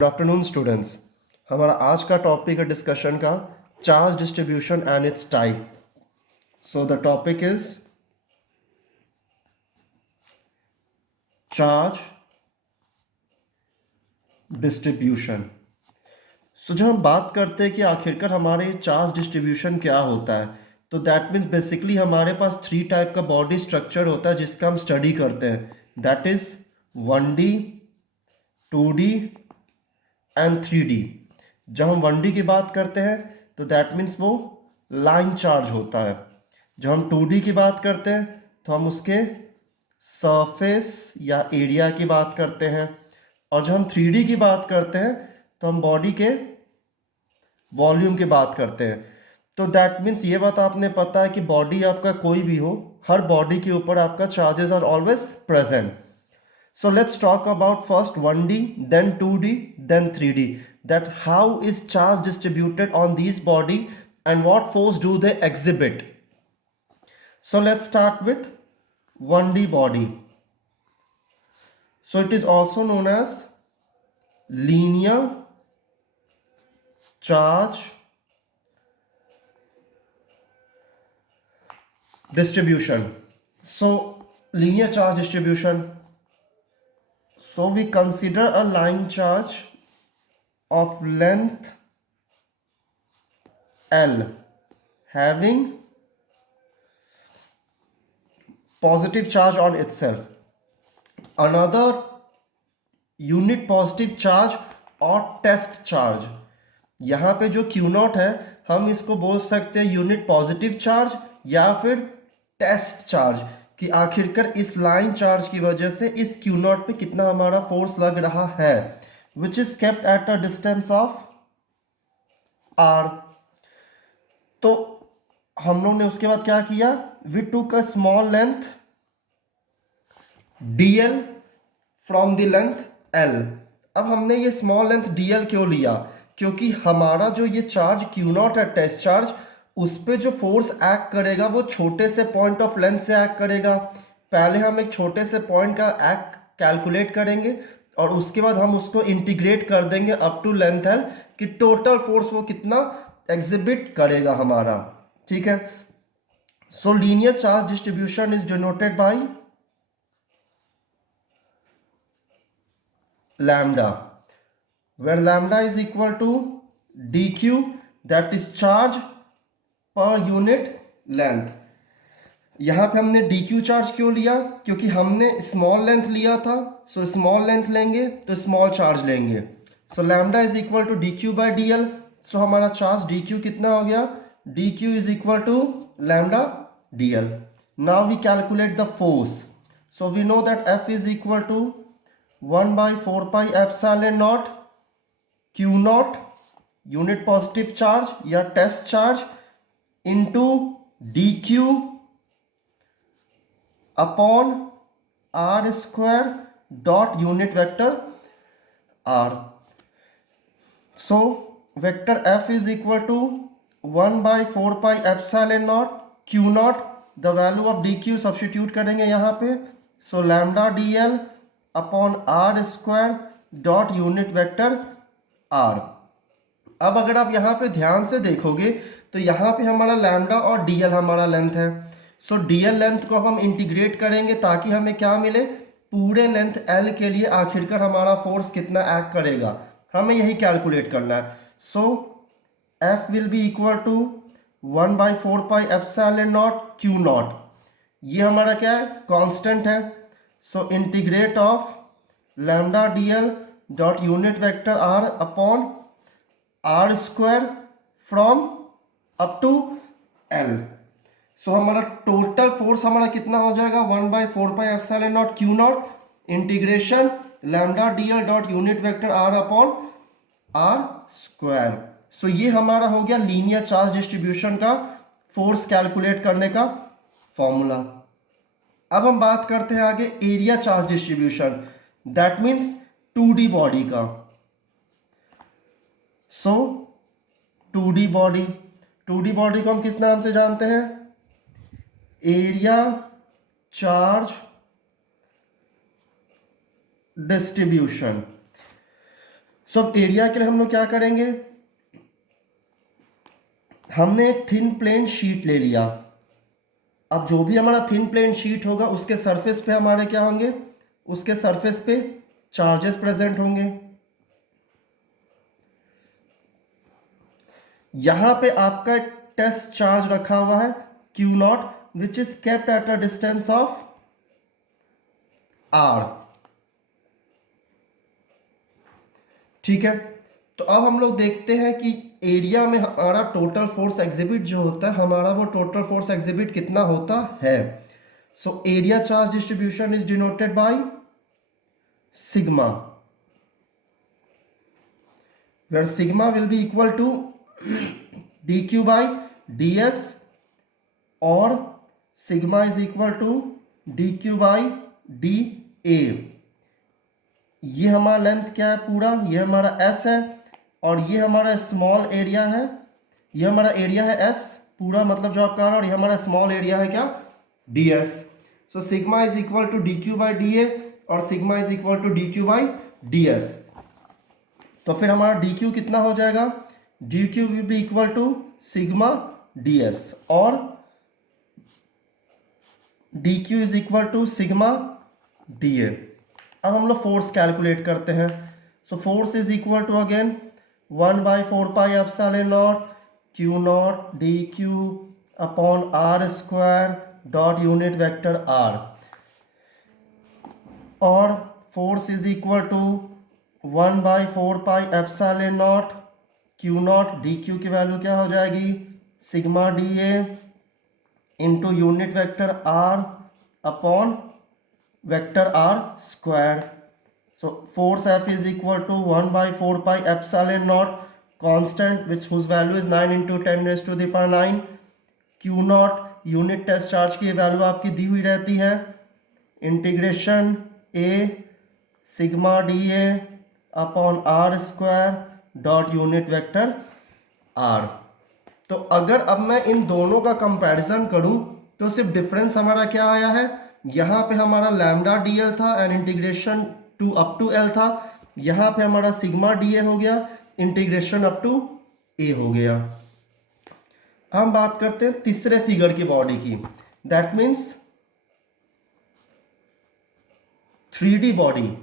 Good afternoon students. हमारा आज का टॉपिक है डिस्कशन का charge distribution and its type. So the topic is charge distribution. So जब हम बात करते हैं कि आखिरकार हमारे चार्ज डिस्ट्रीब्यूशन क्या होता है, तो दैट मीन्स बेसिकली हमारे पास 3 टाइप का बॉडी स्ट्रक्चर होता है जिसका हम स्टडी करते हैं। That is 1D, 2D and 3D। जब हम 1D की बात करते हैं तो दैट मीन्स वो लाइन चार्ज होता है। जब हम 2D की बात करते हैं तो हम उसके सरफेस या एरिया की बात करते हैं, और जब हम 3D की बात करते हैं तो हम बॉडी के वॉल्यूम की बात करते हैं। तो दैट मीन्स ये बात आपने पता है कि बॉडी आपका कोई भी हो, हर बॉडी के ऊपर आपका charges are always present. So let's talk about first 1D, then 2D, then 3D. That how is charge distributed on these body and what force do they exhibit. So let's start with 1D body. So it is also known as linear charge distribution. So linear charge distribution. So we consider a line charge of length L having positive charge on itself, another unit positive charge और test charge. यहाँ पे जो Q not है हम इसको बोल सकते हैं यूनिट पॉजिटिव चार्ज या फिर टेस्ट चार्ज, कि आखिरकार इस लाइन चार्ज की वजह से इस Q नॉट पे कितना हमारा फोर्स लग रहा है, which is kept at a distance of R। तो हम लोग ने उसके बाद क्या किया, we took a small length dl from the length l। अब हमने ये स्मॉल लेंथ dl क्यों लिया, क्योंकि हमारा जो ये चार्ज Q नॉट है टेस्ट चार्ज, उस पर जो फोर्स एक्ट करेगा वो छोटे से पॉइंट ऑफ लेंथ से एक्ट करेगा। पहले हम एक छोटे से पॉइंट का एक्ट कैलकुलेट करेंगे और उसके बाद हम उसको इंटीग्रेट कर देंगे अप टू लेंथ l, कि टोटल फोर्स वो कितना एग्जिबिट करेगा हमारा। ठीक है। सो linear charge distribution is denoted bye lambda, where lambda is equal to dq, that is charge per unit length। यहाँ पे हमने dq चार्ज क्यों लिया, क्योंकि हमने स्मॉल लेंथ लिया था, सो स्मॉल लेंथ लेंगे तो स्मॉल चार्ज लेंगे। So lambda is equal to dq by dl। So हमारा चार्ज dq कितना हो गया, dq is equal to lambda dl। Now we calculate the force. So we know that F is equal to 1 by 4 pi epsilon naught Q naught unit positive charge या test charge into dq upon r square dot unit vector r। So vector F is equal to 1 by 4 pi epsilon naught Q naught, the value of dq substitute करेंगे यहाँ पे। So lambda dl upon are square dot unit vector r. अब अगर आप यहाँ पे ध्यान से देखोगे तो यहाँ पे हमारा लैम्डा और डीएल हमारा लेंथ है। सो डीएल लेंथ को अब हम इंटीग्रेट करेंगे ताकि हमें क्या मिले, पूरे लेंथ एल के लिए आखिरकार हमारा फोर्स कितना एक्ट करेगा, हमें यही कैलकुलेट करना है। So F will be equal to 1 by 4 pi epsilon naught Q naught, ये हमारा क्या है, कांस्टेंट है। So integrate of lambda dl dot unit vector r upon are square from up to l। So हमारा total force हमारा कितना हो जाएगा, 1 by 4 pi epsilon naught Q naught integration lambda dl dot unit vector r upon are square. So ये हमारा हो गया linear charge distribution का फोर्स कैलकुलेट करने का फॉर्मूला। अब हम बात करते हैं आगे area charge distribution, that means 2D body का। So 2D body, 2D body को हम किस नाम से जानते हैं, एरिया चार्ज डिस्ट्रीब्यूशन। सो अब एरिया के लिए हम लोग क्या करेंगे, हमने एक थिन प्लेन शीट ले लिया। अब जो भी हमारा थिन प्लेन शीट होगा उसके सरफेस पे हमारे क्या होंगे, उसके सरफेस पे चार्जेस प्रेजेंट होंगे। यहां पे आपका एक टेस्ट चार्ज रखा हुआ है Q0 which is kept at a distance of R। ठीक है, तो अब हम लोग देखते हैं कि एरिया में हमारा टोटल फोर्स एग्जिबिट जो होता है, हमारा वो टोटल फोर्स एग्जिबिट कितना होता है। So area charge distribution is denoted by sigma, where sigma will be equal to dq by ds और sigma is equal to dq by dA। ये हमारा लेंथ क्या है पूरा, ये हमारा S है और ये हमारा स्मॉल एरिया है, ये हमारा एरिया है S पूरा, मतलब जो आपका आ रहा है, और ये हमारा स्मॉल एरिया है क्या, ds। So sigma is equal to dq by dA और sigma is equal to dq by ds। तो फिर हमारा dq कितना हो जाएगा, dq will be equal to sigma ds और dq is equal to sigma dA। अब हम लोग फोर्स कैलकुलेट करते हैं। So force is equal to again 1/4πε0 Q0 dq upon r² dot unit vector r, और force is equal to 1/4πε0 Q0 dq की value क्या हो जाएगी, sigma dA into unit vector r upon vector r²। So force F is equal to 1/4πε0 constant which whose value is 9 into 10⁻⁹। Q0 unit test charge की value आपकी दी हुई रहती है, integration A sigma dA upon r² dot unit vector r। तो अगर अब मैं इन दोनों का कंपैरिजन करूं तो सिर्फ डिफरेंस हमारा क्या आया है, यहाँ पे हमारा लैम्डा dl था and integration to up to l था, यहाँ पे हमारा सिग्मा dA हो गया, इंटीग्रेशन अप टू a हो गया। हम बात करते हैं तीसरे फिगर की बॉडी की, that means 3D body.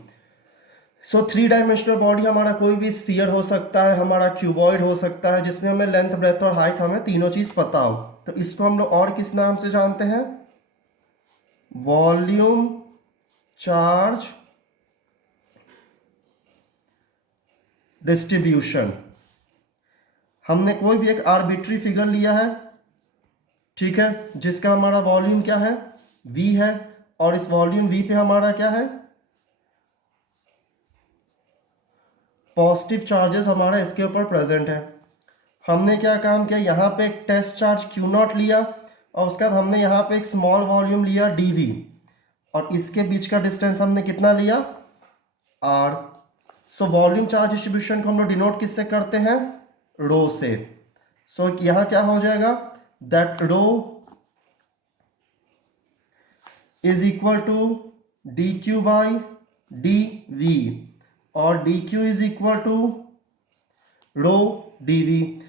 So 3 dimensional body हमारा कोई भी स्फीयर हो सकता है, हमारा क्यूबॉइड हो सकता है, जिसमें हमें लेंथ ब्रेथ और हाइट हमें तीनों चीज पता हो। तो इसको हम लोग और किस नाम से जानते हैं, वॉल्यूम चार्ज डिस्ट्रीब्यूशन। हमने कोई भी एक आर्बिट्री फिगर लिया है, ठीक है, जिसका हमारा वॉल्यूम क्या है, v है, और इस वॉल्यूम v पे हमारा क्या है, पॉजिटिव चार्जेस हमारा इसके ऊपर प्रेजेंट है। हमने क्या काम किया, यहाँ पे एक टेस्ट चार्ज Q0 लिया और उसके बाद हमने यहाँ पे एक स्मॉल वॉल्यूम लिया dv, और इसके बीच का डिस्टेंस हमने कितना लिया, r। So volume charge distribution को हम लोग डिनोट किससे करते हैं, रो से। सो यहाँ क्या हो जाएगा, that rho is equal to dq by dv और dq is equal to rho dv।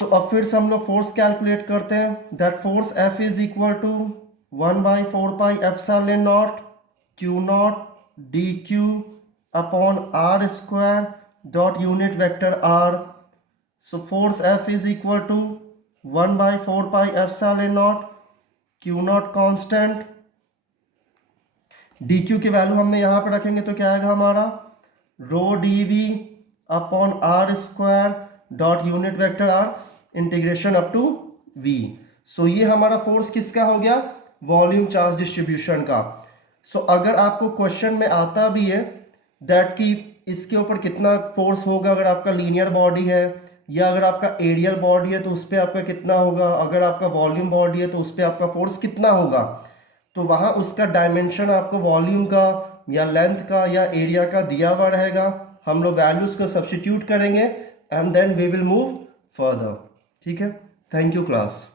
तो अब फिर से हम लोग फोर्स कैलकुलेट करते हैं, that force F is equal to 1/4πε0 Q0 dq upon r² dot unit vector r। So force F is equal to 1/4πε0 Q0 constant, dq की value हमने यहाँ पे रखेंगे तो क्या आएगा हमारा, rho dv upon r² dot unit vector r integration up to v। So ये हमारा फोर्स किसका हो गया, वॉल्यूम चार्ज डिस्ट्रीब्यूशन का। सो अगर आपको क्वेश्चन में आता भी है दैट कि इसके ऊपर कितना फोर्स होगा, अगर आपका लीनियर बॉडी है या अगर आपका एरियल बॉडी है तो उस पर आपका कितना होगा, अगर आपका वॉल्यूम बॉडी है तो उस पर आपका फोर्स कितना होगा, तो वहाँ उसका डायमेंशन आपको वॉल्यूम का या लेंथ का या एरिया का दिया हुआ रहेगा। हम लोग वैल्यूज़ को सब्स्टिट्यूट करेंगे and then we will move further. ठीक है, थैंक यू क्लास।